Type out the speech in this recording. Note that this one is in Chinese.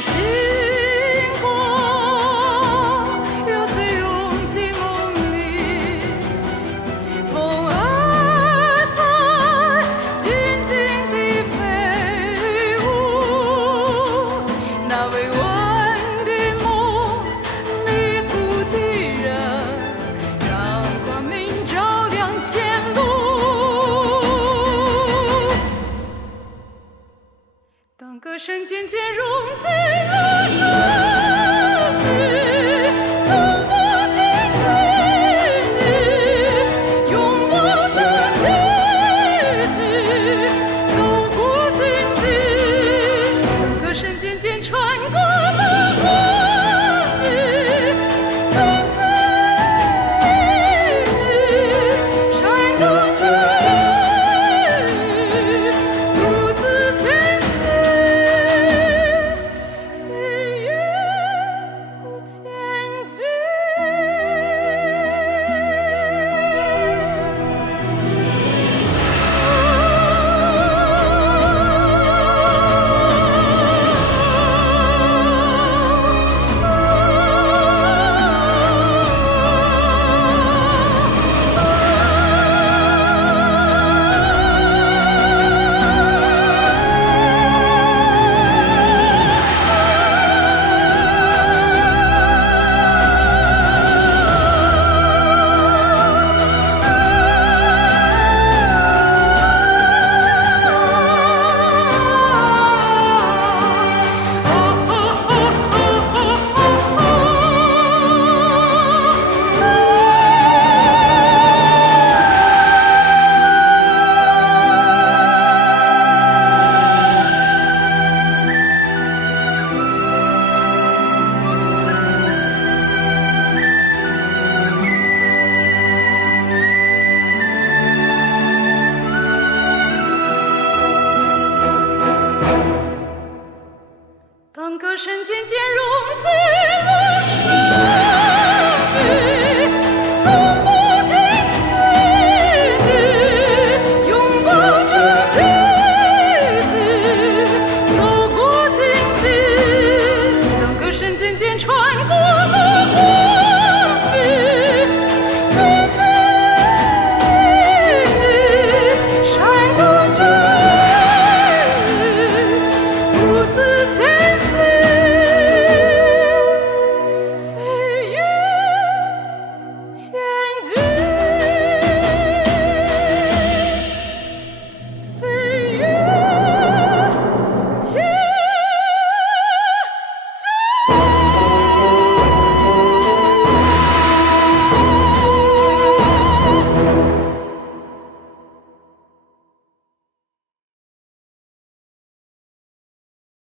星光揉碎融进梦里，风儿在静静地飞舞，那未完的梦，泥土的人，让光明照亮前路。当歌声渐渐融进了生命，从不停息，拥抱着奇迹，走过荆棘。当歌声渐渐穿过了光阴，青翠闪动着雨，独自前行，飞越天际。当歌声渐渐融进了